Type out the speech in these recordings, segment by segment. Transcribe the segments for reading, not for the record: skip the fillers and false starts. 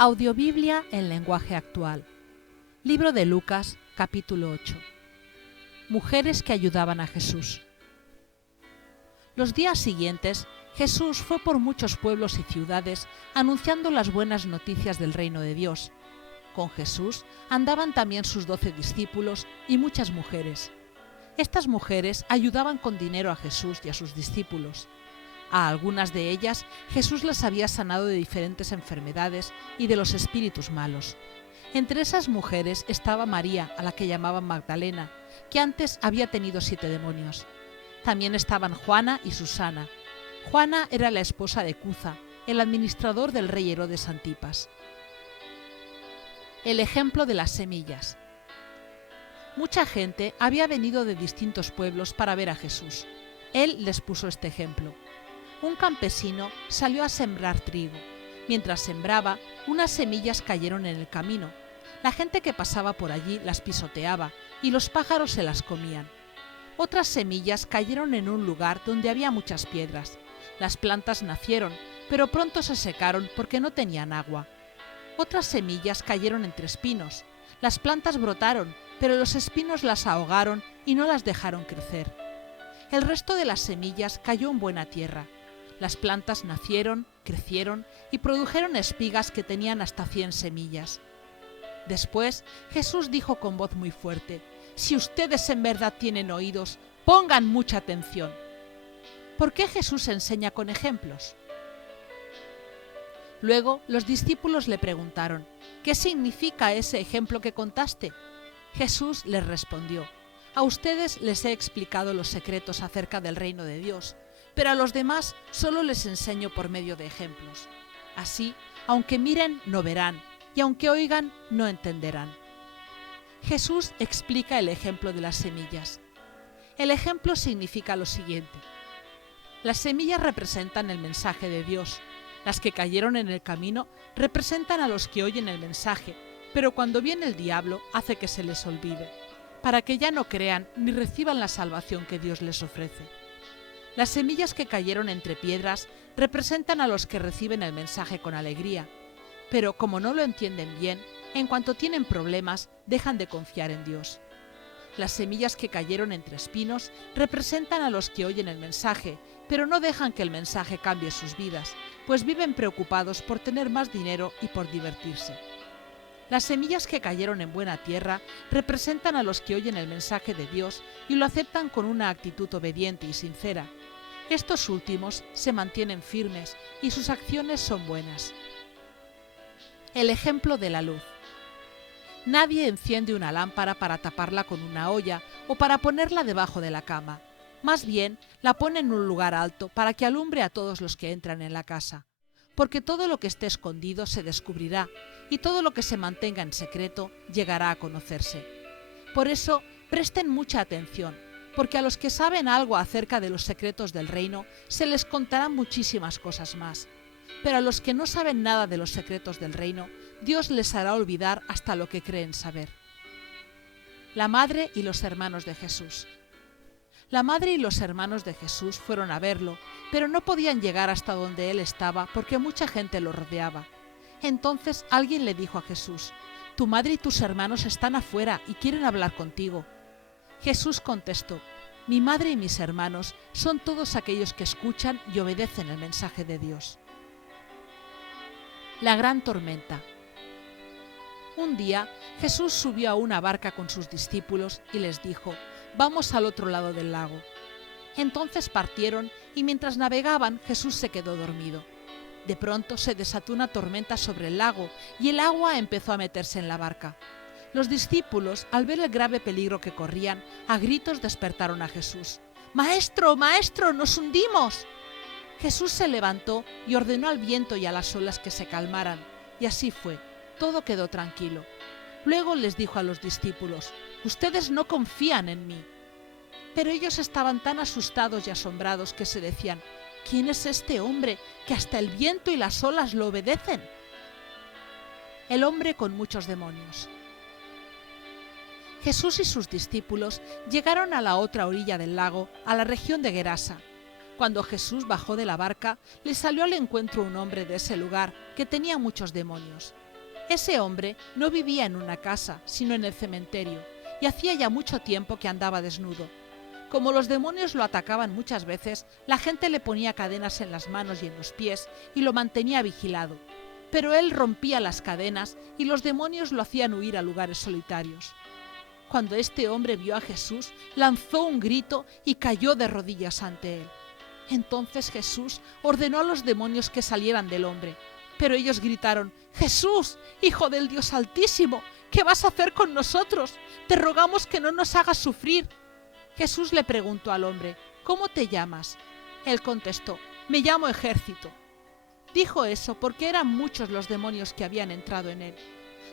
Audiobiblia en lenguaje actual. Libro de Lucas, capítulo 8. Mujeres que ayudaban a Jesús. Los días siguientes, Jesús fue por muchos pueblos y ciudades anunciando las buenas noticias del reino de Dios. Con Jesús andaban también sus 12 discípulos y muchas mujeres. Estas mujeres ayudaban con dinero a Jesús y a sus discípulos. A algunas de ellas Jesús las había sanado de diferentes enfermedades y de los espíritus malos. Entre esas mujeres estaba María, a la que llamaban Magdalena, que antes había tenido 7 demonios. También estaban Juana y Susana. Juana era la esposa de Cuza, el administrador del rey Herodes Antipas. El ejemplo de las semillas. Mucha gente había venido de distintos pueblos para ver a Jesús. Él les puso este ejemplo. Un campesino salió a sembrar trigo. Mientras sembraba, unas semillas cayeron en el camino. La gente que pasaba por allí las pisoteaba y los pájaros se las comían. Otras semillas cayeron en un lugar donde había muchas piedras. Las plantas nacieron, pero pronto se secaron porque no tenían agua. Otras semillas cayeron entre espinos. Las plantas brotaron, pero los espinos las ahogaron y no las dejaron crecer. El resto de las semillas cayó en buena tierra. Las plantas nacieron, crecieron y produjeron espigas que tenían hasta 100 semillas. Después, Jesús dijo con voz muy fuerte: «Si ustedes en verdad tienen oídos, pongan mucha atención». ¿Por qué Jesús enseña con ejemplos? Luego, los discípulos le preguntaron: «¿Qué significa ese ejemplo que contaste?». Jesús les respondió: «A ustedes les he explicado los secretos acerca del reino de Dios, pero a los demás solo les enseño por medio de ejemplos. Así, aunque miren, no verán, y aunque oigan, no entenderán». Jesús explica el ejemplo de las semillas. El ejemplo significa lo siguiente. Las semillas representan el mensaje de Dios. Las que cayeron en el camino representan a los que oyen el mensaje, pero cuando viene el diablo hace que se les olvide, para que ya no crean ni reciban la salvación que Dios les ofrece. Las semillas que cayeron entre piedras representan a los que reciben el mensaje con alegría, pero como no lo entienden bien, en cuanto tienen problemas, dejan de confiar en Dios. Las semillas que cayeron entre espinos representan a los que oyen el mensaje, pero no dejan que el mensaje cambie sus vidas, pues viven preocupados por tener más dinero y por divertirse. Las semillas que cayeron en buena tierra representan a los que oyen el mensaje de Dios y lo aceptan con una actitud obediente y sincera. Estos últimos se mantienen firmes y sus acciones son buenas. El ejemplo de la luz. Nadie enciende una lámpara para taparla con una olla o para ponerla debajo de la cama. Más bien, la pone en un lugar alto para que alumbre a todos los que entran en la casa. Porque todo lo que esté escondido se descubrirá y todo lo que se mantenga en secreto llegará a conocerse. Por eso, presten mucha atención, porque a los que saben algo acerca de los secretos del reino se les contarán muchísimas cosas más. Pero a los que no saben nada de los secretos del reino, Dios les hará olvidar hasta lo que creen saber. La madre y los hermanos de Jesús. La madre y los hermanos de Jesús fueron a verlo, pero no podían llegar hasta donde él estaba porque mucha gente lo rodeaba. Entonces alguien le dijo a Jesús: «Tu madre y tus hermanos están afuera y quieren hablar contigo». Jesús contestó: «Mi madre y mis hermanos son todos aquellos que escuchan y obedecen el mensaje de Dios». La gran tormenta. Un día, Jesús subió a una barca con sus discípulos y les dijo: «Vamos al otro lado del lago». Entonces partieron y mientras navegaban, Jesús se quedó dormido. De pronto se desató una tormenta sobre el lago y el agua empezó a meterse en la barca. Los discípulos, al ver el grave peligro que corrían, a gritos despertaron a Jesús. «¡Maestro, maestro, nos hundimos!». Jesús se levantó y ordenó al viento y a las olas que se calmaran, y así fue, todo quedó tranquilo. Luego les dijo a los discípulos: «Ustedes no confían en mí». Pero ellos estaban tan asustados y asombrados que se decían: «¿Quién es este hombre que hasta el viento y las olas lo obedecen?». El hombre con muchos demonios. Jesús y sus discípulos llegaron a la otra orilla del lago, a la región de Gerasa. Cuando Jesús bajó de la barca, le salió al encuentro un hombre de ese lugar que tenía muchos demonios. Ese hombre no vivía en una casa, sino en el cementerio, y hacía ya mucho tiempo que andaba desnudo. Como los demonios lo atacaban muchas veces, la gente le ponía cadenas en las manos y en los pies y lo mantenía vigilado. Pero él rompía las cadenas y los demonios lo hacían huir a lugares solitarios. Cuando este hombre vio a Jesús, lanzó un grito y cayó de rodillas ante él. Entonces Jesús ordenó a los demonios que salieran del hombre. Pero ellos gritaron: «Jesús, Hijo del Dios Altísimo, ¿qué vas a hacer con nosotros? Te rogamos que no nos hagas sufrir». Jesús le preguntó al hombre: «¿Cómo te llamas?». Él contestó: «Me llamo Ejército». Dijo eso porque eran muchos los demonios que habían entrado en él.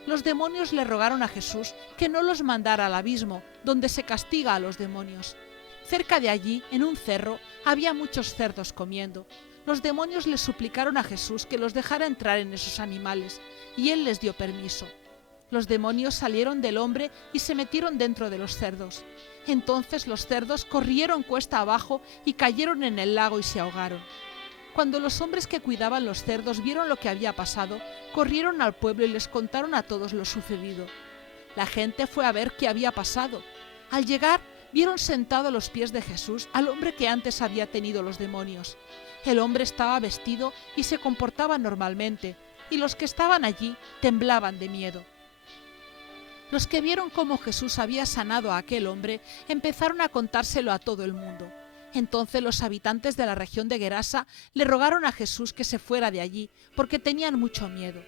Los demonios le rogaron a Jesús que no los mandara al abismo, donde se castiga a los demonios. Cerca de allí, en un cerro, había muchos cerdos comiendo. Los demonios le suplicaron a Jesús que los dejara entrar en esos animales, y él les dio permiso. Los demonios salieron del hombre y se metieron dentro de los cerdos. Entonces los cerdos corrieron cuesta abajo y cayeron en el lago y se ahogaron. Cuando los hombres que cuidaban los cerdos vieron lo que había pasado, corrieron al pueblo y les contaron a todos lo sucedido. La gente fue a ver qué había pasado. Al llegar, vieron sentado a los pies de Jesús al hombre que antes había tenido los demonios. El hombre estaba vestido y se comportaba normalmente, y los que estaban allí temblaban de miedo. Los que vieron cómo Jesús había sanado a aquel hombre empezaron a contárselo a todo el mundo. Entonces los habitantes de la región de Gerasa le rogaron a Jesús que se fuera de allí, porque tenían mucho miedo.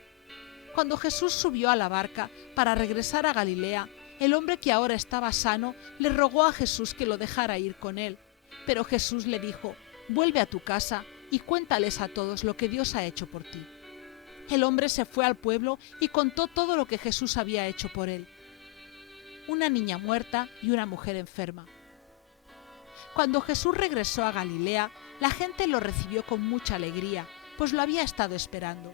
Cuando Jesús subió a la barca para regresar a Galilea, el hombre que ahora estaba sano le rogó a Jesús que lo dejara ir con él. Pero Jesús le dijo: «Vuelve a tu casa y cuéntales a todos lo que Dios ha hecho por ti». El hombre se fue al pueblo y contó todo lo que Jesús había hecho por él. Una niña muerta y una mujer enferma. Cuando Jesús regresó a Galilea, la gente lo recibió con mucha alegría, pues lo había estado esperando.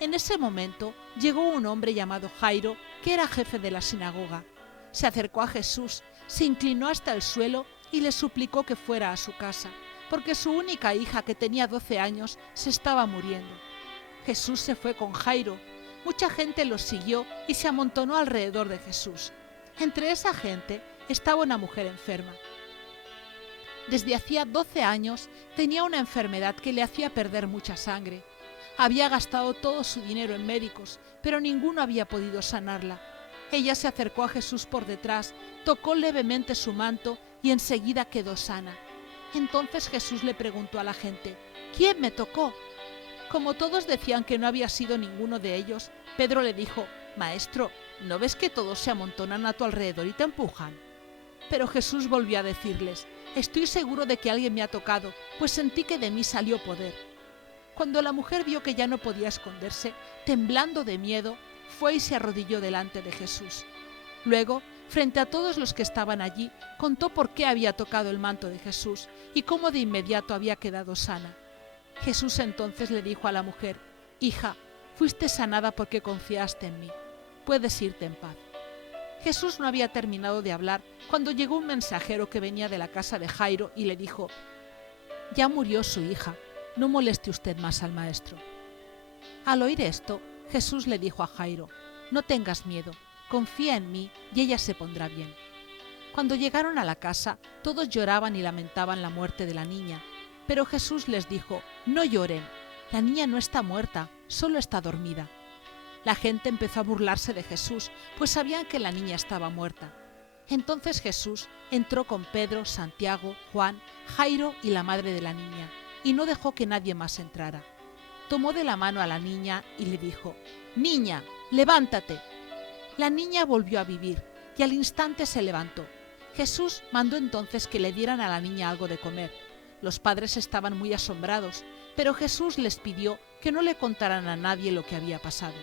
En ese momento llegó un hombre llamado Jairo, que era jefe de la sinagoga. Se acercó a Jesús, se inclinó hasta el suelo y le suplicó que fuera a su casa, porque su única hija, que tenía 12 años, se estaba muriendo. Jesús se fue con Jairo. Mucha gente lo siguió y se amontonó alrededor de Jesús. Entre esa gente estaba una mujer enferma. Desde hacía 12 años tenía una enfermedad que le hacía perder mucha sangre. Había gastado todo su dinero en médicos, pero ninguno había podido sanarla. Ella se acercó a Jesús por detrás, tocó levemente su manto y enseguida quedó sana. Entonces Jesús le preguntó a la gente: «¿Quién me tocó?». Como todos decían que no había sido ninguno de ellos, Pedro le dijo: «Maestro, ¿no ves que todos se amontonan a tu alrededor y te empujan?». Pero Jesús volvió a decirles: «Estoy seguro de que alguien me ha tocado, pues sentí que de mí salió poder». Cuando la mujer vio que ya no podía esconderse, temblando de miedo, fue y se arrodilló delante de Jesús. Luego, frente a todos los que estaban allí, contó por qué había tocado el manto de Jesús y cómo de inmediato había quedado sana. Jesús entonces le dijo a la mujer: «Hija, fuiste sanada porque confiaste en mí. Puedes irte en paz». Jesús no había terminado de hablar cuando llegó un mensajero que venía de la casa de Jairo y le dijo: «Ya murió su hija, no moleste usted más al maestro». Al oír esto, Jesús le dijo a Jairo: «No tengas miedo, confía en mí y ella se pondrá bien». Cuando llegaron a la casa, todos lloraban y lamentaban la muerte de la niña, pero Jesús les dijo: «No lloren, la niña no está muerta, solo está dormida». La gente empezó a burlarse de Jesús, pues sabían que la niña estaba muerta. Entonces Jesús entró con Pedro, Santiago, Juan, Jairo y la madre de la niña, y no dejó que nadie más entrara. Tomó de la mano a la niña y le dijo: «Niña, levántate». La niña volvió a vivir y al instante se levantó. Jesús mandó entonces que le dieran a la niña algo de comer. Los padres estaban muy asombrados, pero Jesús les pidió que no le contaran a nadie lo que había pasado.